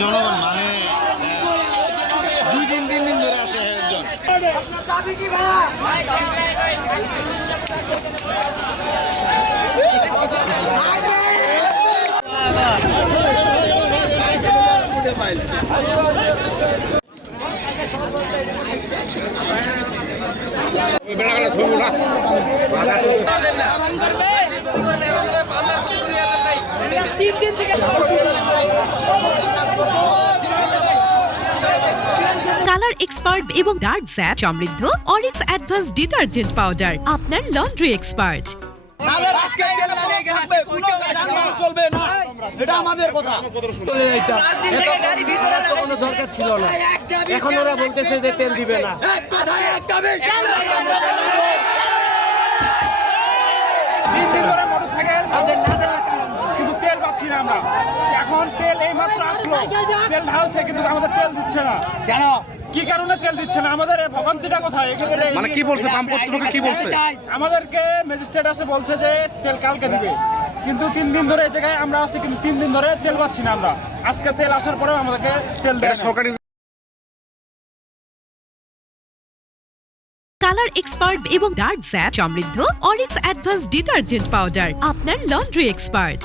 জনগণ মানে 2 দিন 3 দিন ধরে আছে একজন। কালার এক্সপার্ট এবং ডার্ক স্যাপ সমৃদ্ধ অরিক্স অ্যাডভান্স ডিটারজেন্ট পাউডার আপনার লন্ড্রি এক্সপার্ট। চলবে না, সেটা আমাদের কথা। কোনো দরকার ছিল না, এখন ওরা বলতেছে যে তেল দিবে না। কিন্তু তেল পাচ্ছি না আমরা। এখন তেল এই মাত্র আসলো, তেল ঢালছে কিন্তু আমাদের তেল দিচ্ছে না। কেন, কি কারণে তেল দিচ্ছে না? আমাদের ভোগান্তিটা কোথায়? মানে কি বলছে পাম্প কর্তৃপক্ষ, কি বলছে? আমাদেরকে ম্যাজিস্ট্রেট এসে বলছে যে তেল কালকে দিবে, কিন্তু 3 দিন ধরে এই জায়গায় আমরা আছি, কিন্তু 3 দিন ধরে তেল পাচ্ছি না আমরা। আজকে তেল আসার পরেও আমাদেরকে তেল দেয় না। সরকারি কালার এক্সপার্ট এবং ডার্ক স্যাপ সমৃদ্ধ অরিক্স অ্যাডভান্স ডিটারজেন্ট পাউডার আপনার লন্ড্রি এক্সপার্ট।